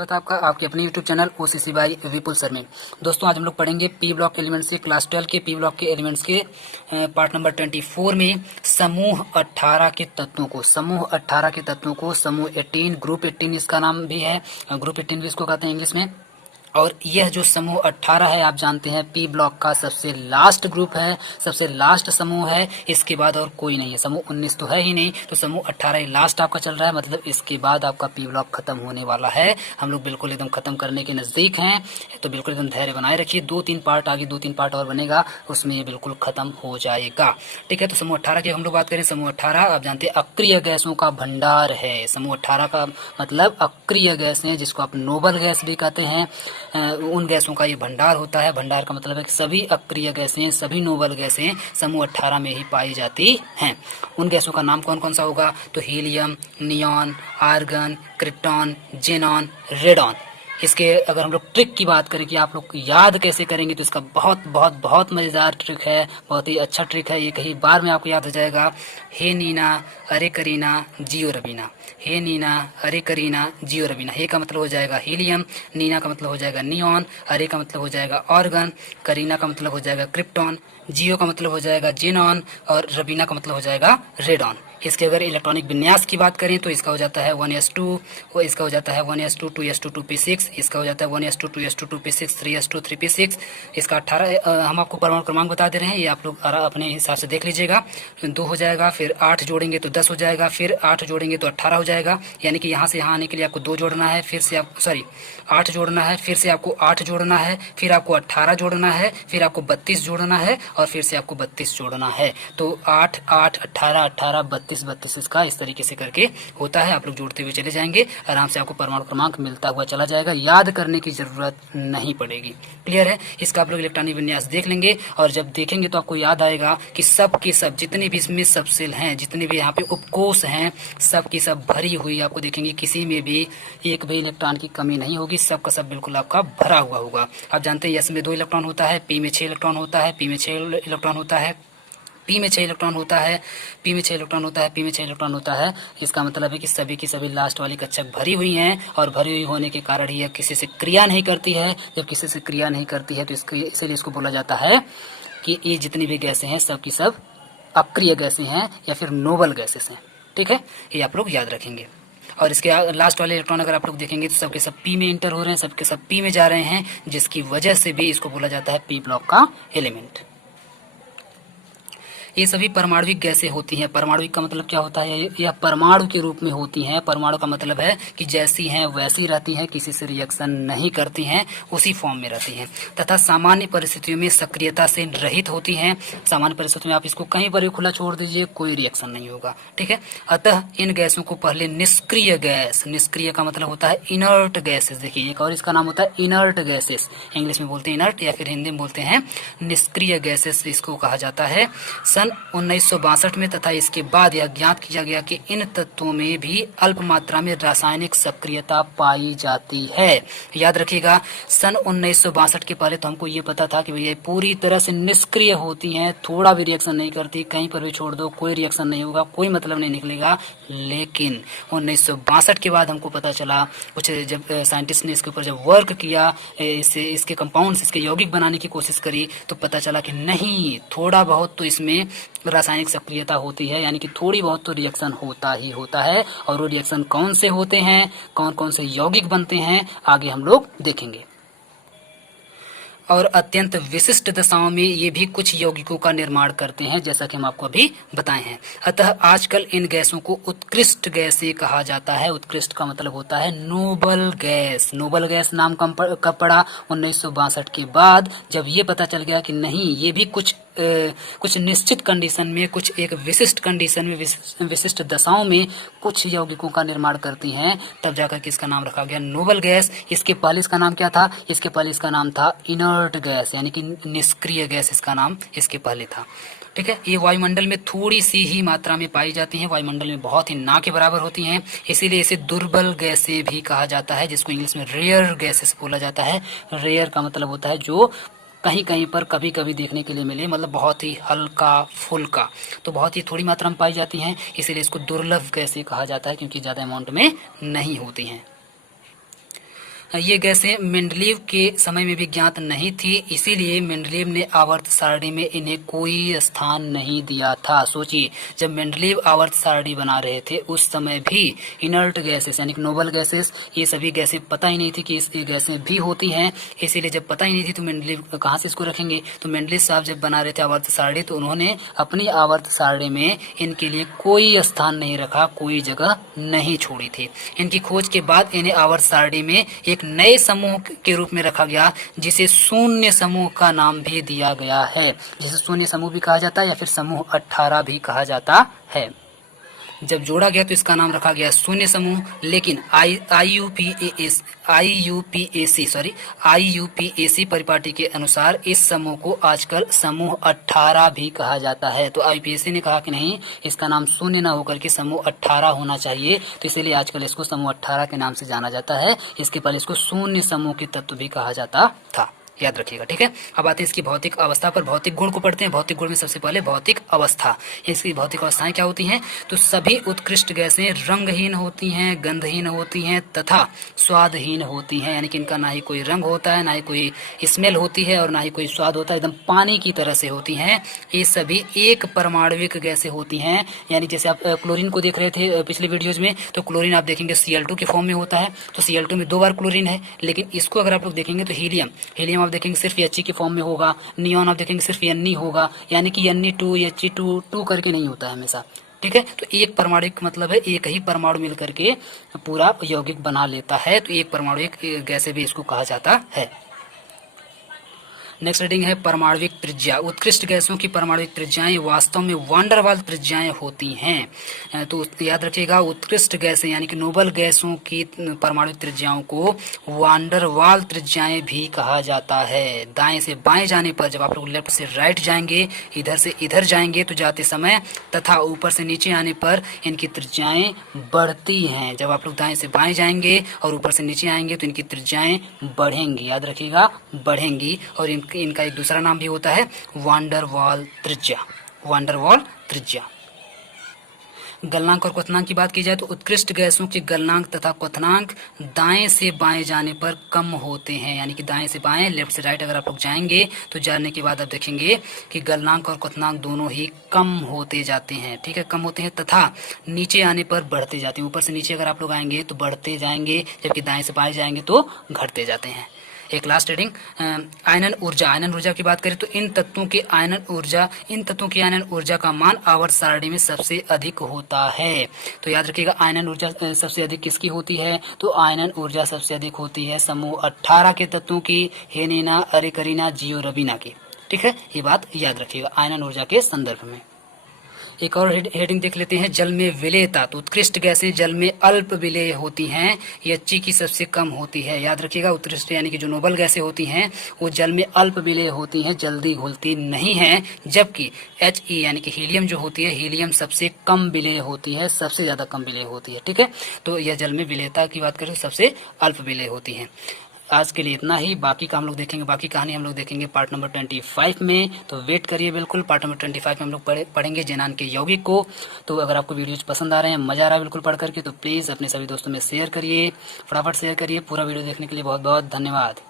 स्वागत है आपका आपके अपने YouTube चैनल OCC बाय विपुल सर में। दोस्तों आज हम लोग पढ़ेंगे पी ब्लॉक एलिमेंट्स के क्लास 12 के पी ब्लॉक के एलिमेंट्स के पार्ट नंबर 24 में समूह 18 के तत्वों को समूह 18 ग्रुप 18 इसका नाम भी है, ग्रुप 18 भी इसको कहते हैं इंग्लिश में। और यह जो समूह 18 है आप जानते हैं पी ब्लॉक का सबसे लास्ट ग्रुप है, सबसे लास्ट समूह है, इसके बाद और कोई नहीं है। समूह 19 तो है ही नहीं, तो समूह 18 ही लास्ट आपका चल रहा है, मतलब इसके बाद आपका पी ब्लॉक खत्म होने वाला है। हम लोग बिल्कुल एकदम खत्म करने के नजदीक हैं, तो बिल्कुल एकदम धैर्य बनाए रखिए। 2-3 पार्ट आगे 2-3 पार्ट और बनेगा, उसमें ये बिल्कुल खत्म हो जाएगा। ठीक है, तो समूह 18 की हम लोग बात करें। समूह 18 आप जानते हैं अक्रिय गैसों का भंडार है। समूह 18 का मतलब अक्रिय गैस है, जिसको आप नोबल गैस भी कहते हैं। उन गैसों का ये भंडार होता है। भंडार का मतलब है कि सभी अक्रिय गैसें, सभी नोबल गैसें समूह 18 में ही पाई जाती हैं। उन गैसों का नाम कौन कौन सा होगा? तो helium, neon, argon, krypton, xenon, radon. इसके अगर हम लोग ट्रिक की बात करें कि आप लोग याद कैसे करेंगे, तो इसका बहुत बहुत बहुत मज़ेदार ट्रिक है, बहुत ही अच्छा ट्रिक है। ये कहीं बार में आपको याद हो जाएगा। हे नीना अरे करीना जियो रबीना, हे नीना अरे करीना जियो रबीना। हे का मतलब हो जाएगा हीलियम, नीना का मतलब हो जाएगा नियॉन, अरे का मतलब हो जाएगा ऑर्गन, करीना का मतलब हो जाएगा क्रिप्टॉन, जियो का मतलब हो जाएगा जेनॉन और रबीना का मतलब हो जाएगा रेडॉन। इसके अगर इलेक्ट्रॉनिक विन्यास की बात करें तो इसका हो जाता है 1s2, वो इसका हो जाता है 1s2 2s2 2p6, इसका हो जाता है 1s2 2s2 2p6 3s2 3p6। इसका 18 हम आपको परमाणु क्रमांक बता दे रहे हैं, ये आप लोग अपने हिसाब से देख लीजिएगा। 2 हो जाएगा, फिर 8 जोड़ेंगे तो 10 हो जाएगा, फिर 8 जोड़ेंगे तो 18 हो जाएगा। यानी कि यहाँ से यहाँ आने के लिए आपको 2 जोड़ना है, फिर से आप 8 जोड़ना है, फिर से आपको 8 जोड़ना है, फिर आपको 18 जोड़ना है, फिर आपको 32 जोड़ना है और फिर से आपको 32 जोड़ना है। तो 8 8 18 18 32 32 इसका इस तरीके से करके होता है। आप लोग जोड़ते हुए चले जाएंगे, आराम से आपको परमाणु क्रमांक मिलता हुआ चला जाएगा, याद करने की जरूरत नहीं पड़ेगी। क्लियर है? इसका आप लोग इलेक्ट्रॉनिक विन्यास देख लेंगे और जब देखेंगे तो आपको याद आएगा कि सब के सब जितने भी इसमें सब सेल हैं, जितने भी यहाँ पे उपकोष हैं, सब की सब भरी हुई आपको देखेंगे। किसी में भी एक भी इलेक्ट्रॉन की कमी नहीं होगी, सब का सब बिल्कुल आपका भरा हुआ होगा। आप जानते हैं एस में 2 इलेक्ट्रॉन होता है, पी में 6 इलेक्ट्रॉन होता है, पी में 6 इलेक्ट्रॉन होता है, पी में 6 इलेक्ट्रॉन होता है, पी में 6 इलेक्ट्रॉन होता है, पी में 6 इलेक्ट्रॉन होता है। इसका मतलब है कि सभी की सभी लास्ट वाली कक्षक भरी हुई हैं और भरी हुई होने के कारण ही यह किसी से क्रिया नहीं करती है। जब किसी से क्रिया नहीं करती है तो इसलिए इसको बोला जाता है कि ये जितनी भी गैसें हैं सब की सब अक्रिय गैसें हैं या फिर नोबल गैसेस हैं। ठीक है, ये आप लोग याद रखेंगे। और इसके लास्ट वाले इलेक्ट्रॉन अगर आप लोग देखेंगे तो सबके सब पी में इंटर हो रहे हैं, सबके सब पी में जा रहे हैं, जिसकी वजह से भी इसको बोला जाता है पी ब्लॉक का एलिमेंट। ये सभी परमाणुविक गैसें होती हैं। परमाणुविक का मतलब क्या होता है? यह परमाणु के रूप में होती हैं। परमाणु का मतलब है कि जैसी हैं वैसी रहती हैं, किसी से रिएक्शन नहीं करती हैं, उसी फॉर्म में रहती हैं तथा सामान्य परिस्थितियों में सक्रियता से रहित होती हैं। सामान्य परिस्थितियों में आप इसको कहीं पर भी खुला छोड़ दीजिए, कोई रिएक्शन नहीं होगा। ठीक है, अतः इन गैसों को पहले निष्क्रिय गैस, निष्क्रिय का मतलब होता है इनर्ट गैसेस। देखिए एक और इसका नाम होता है इनर्ट गैसेस, इंग्लिश में बोलते हैं इनर्ट या फिर हिंदी में बोलते हैं निष्क्रिय गैसेस, इसको कहा जाता है। सन 1962 में तथा इसके बाद यह ज्ञात किया गया कि इन तत्वों में भी अल्प मात्रा में रासायनिक सक्रियता पाई जाती है। याद रखिएगा, सन 1962 के पहले तो हमको ये पता था कि ये पूरी तरह से निष्क्रिय होती हैं, थोड़ा भी रिएक्शन नहीं करती, कहीं पर भी छोड़ दो कोई रिएक्शन नहीं होगा, कोई मतलब नहीं निकलेगा। लेकिन 1962 के बाद हमको पता चला, कुछ जब साइंटिस्ट ने इसके ऊपर जब वर्क किया, इसके कंपाउंड्स, इसके यौगिक बनाने की कोशिश करी, तो पता चला कि नहीं, थोड़ा बहुत तो इसमें रासायनिक सक्रियता होती है, यानी कि थोड़ी बहुत तो रिएक्शन होता ही होता है। और वो रिएक्शन कौन से होते हैं, कौन कौन से यौगिक बनते हैं, आगे हम लोग देखेंगे। और अत्यंत विशिष्ट दशाओं में ये भी कुछ यौगिकों का निर्माण करते हैं, जैसा कि हम आपको अभी बताए हैं। अतः आजकल इन गैसों को उत्कृष्ट गैसें कहा जाता है। उत्कृष्ट का मतलब होता है नोबल गैस। नोबल गैस नाम कब पड़ा? 1962 के बाद, जब ये पता चल गया कि नहीं, ये भी कुछ निश्चित कंडीशन में, कुछ एक विशिष्ट कंडीशन में, विशिष्ट दशाओं में कुछ यौगिकों का निर्माण करती हैं, तब जाकर के इसका नाम रखा गया नोबल गैस। इसके पहले इसका नाम क्या था? इसके पहले इसका नाम था इनर्ट गैस, यानी कि निष्क्रिय गैस, इसका नाम इसके पहले था। ठीक है, ये वायुमंडल में थोड़ी सी ही मात्रा में पाई जाती हैं, वायुमंडल में बहुत ही ना के बराबर होती हैं, इसीलिए इसे दुर्बल गैसें भी कहा जाता है, जिसको इंग्लिश में रेयर गैसेस बोला जाता है। रेयर का मतलब होता है जो कहीं कहीं पर कभी कभी देखने के लिए मिले, मतलब बहुत ही हल्का फुल्का, तो बहुत ही थोड़ी मात्रा में पाई जाती हैं, इसीलिए इसको दुर्लभ गैसें कहा जाता है, क्योंकि ज़्यादा अमाउंट में नहीं होती हैं। ये गैसें मेंडलीव के समय में भी ज्ञात नहीं थी, इसीलिए मेंडलीव ने आवर्त सारणी में इन्हें कोई स्थान नहीं दिया था। सोचिए, जब मेंडलीव आवर्त सारणी बना रहे थे उस समय भी इनर्ट गैसेस यानी कि नोबल गैसेस, ये सभी गैसें पता ही नहीं थी कि इस गैसें भी होती हैं। इसीलिए जब पता ही नहीं थी तो मेंडलीव कहाँ से इसको रखेंगे। तो मेंडलीव साहब जब बना रहे थे आवर्त सारणी तो उन्होंने अपनी आवर्त सारणी में इनके लिए कोई स्थान नहीं रखा, कोई जगह नहीं छोड़ी थी। इनकी खोज के बाद इन्हें आवर्त सारणी में एक नए समूह के रूप में रखा गया, जिसे शून्य समूह का नाम भी दिया गया है, जिसे शून्य समूह भी कहा जाता है या फिर समूह 18 भी कहा जाता है। जब जोड़ा गया तो इसका नाम रखा गया शून्य समूह, लेकिन IUPAC परिपाटी के अनुसार इस समूह को आजकल समूह 18 भी कहा जाता है। तो IUPAC ने कहा कि नहीं, इसका नाम शून्य ना होकर के समूह 18 होना चाहिए, तो इसीलिए आजकल इसको समूह 18 के नाम से जाना जाता है। इसके पहले इसको शून्य समूह के तत्व भी कहा जाता था, याद रखिएगा, ठीक है। अब आते हैं इसकी भौतिक अवस्था पर। भौतिक गुण को पढ़ते हैं। भौतिक गुण में सबसे पहले भौतिक अवस्था। इसकी भौतिक अवस्थाएं क्या होती हैं? तो सभी उत्कृष्ट गैसें रंगहीन होती हैं, गंधहीन होती हैं तथा स्वादहीन होती हैं, यानी कि इनका ना ही कोई रंग होता है, ना ही कोई स्मेल होती है और ना ही कोई स्वाद होता है, एकदम पानी की तरह से होती हैं। ये सभी एक परमाणुविक गैसें होती हैं, यानी जैसे आप क्लोरीन को देख रहे थे पिछले वीडियोज में, तो क्लोरीन आप देखेंगे Cl2 के फॉर्म में होता है, तो Cl2 में 2 बार क्लोरीन है। लेकिन इसको अगर आप लोग देखेंगे तो हीलियम देखेंगे सिर्फ He के फॉर्म में होगा, नियॉन आप देखेंगे सिर्फ Ne होगा, यानी कि Ne2 He2 करके नहीं होता है हमेशा, ठीक है। तो एक परमाणु का मतलब है एक ही परमाणु मिलकर के पूरा यौगिक बना लेता है, तो एक परमाणु एक गैसे भी इसको कहा जाता है। नेक्स्ट रीडिंग है परमाणुविक त्रिज्या। उत्कृष्ट गैसों की परमाणुविक त्रिज्याएं वास्तव में वांडरवाल त्रिज्याएं होती हैं। तो याद रखिएगा, उत्कृष्ट गैसें यानी कि नोबल गैसों की परमाणुविक त्रिज्याओं को वांडरवाल त्रिज्याएं भी कहा जाता है। दाएं से बाएं जाने पर, जब आप लोग लेफ्ट से राइट जाएंगे, इधर से इधर जाएंगे तो जाते समय, तथा ऊपर से नीचे आने पर इनकी त्रिज्याएं बढ़ती हैं। जब आप लोग दाएं से बाएं जाएंगे और ऊपर से नीचे आएंगे तो इनकी त्रिज्याएं बढ़ेंगी, याद रखिएगा, बढ़ेंगी। और इनका एक दूसरा नाम भी होता है वांडरवाल त्रिज्या। वांडरवाल त्रिज्या। गलनांक और क्वथनांक की बात की जाए तो उत्कृष्ट गैसों के गलनांक तथा क्वथनांक दाएं से बाएं जाने पर कम होते हैं, यानी कि दाएं से बाएं, लेफ्ट से राइट अगर आप लोग जाएंगे तो जाने के बाद आप देखेंगे कि गलनांक और क्वथनांक दोनों ही कम होते जाते हैं, ठीक है, कम होते हैं तथा नीचे आने पर बढ़ते जाते हैं। ऊपर से नीचे अगर आप लोग आएंगे तो बढ़ते जाएंगे, जबकि दाएं से बाएं जाएंगे तो घटते जाते हैं। एक लास्ट रीडिंग, आयनन ऊर्जा। आयनन ऊर्जा की बात करें तो इन तत्वों की आयनन ऊर्जा का मान आवर्त सारणी में सबसे अधिक होता है। तो याद रखिएगा, आयनन ऊर्जा सबसे अधिक किसकी होती है? तो आयनन ऊर्जा सबसे अधिक होती है समूह 18 के तत्वों की, हेनेना, अरेकरीना, जियोरबिना की, ठीक है। ये बात याद रखिएगा आयनन ऊर्जा के संदर्भ में। एक और हेडिंग देख लेते हैं, जल में विलेयता। तो उत्कृष्ट गैसें जल में अल्प विलेय होती हैं, He की सबसे कम होती है। याद रखिएगा, उत्कृष्ट यानी कि जो नोबल गैसें होती हैं वो जल में अल्प विलेय होती हैं, जल्दी घुलती नहीं हैं, जबकि He यानी कि हीलियम जो होती है, हीलियम सबसे कम विलेय होती है, सबसे ज्यादा कम विलेय होती है, ठीक है। तो यह जल में विलेयता की बात करें तो सबसे अल्प विलेय होती है। आज के लिए इतना ही, बाकी का हम लोग देखेंगे, बाकी कहानी हम लोग देखेंगे पार्ट नंबर 25 में। तो वेट करिए बिल्कुल, पार्ट नंबर 25 में हम लोग पढ़ेंगे जेनान के यौगिक को। तो अगर आपको वीडियोज पसंद आ रहे हैं, मजा आ रहा है बिल्कुल पढ़ करके, तो प्लीज़ अपने सभी दोस्तों में शेयर करिए, फटाफट शेयर करिए। पूरा वीडियो देखने के लिए बहुत बहुत धन्यवाद।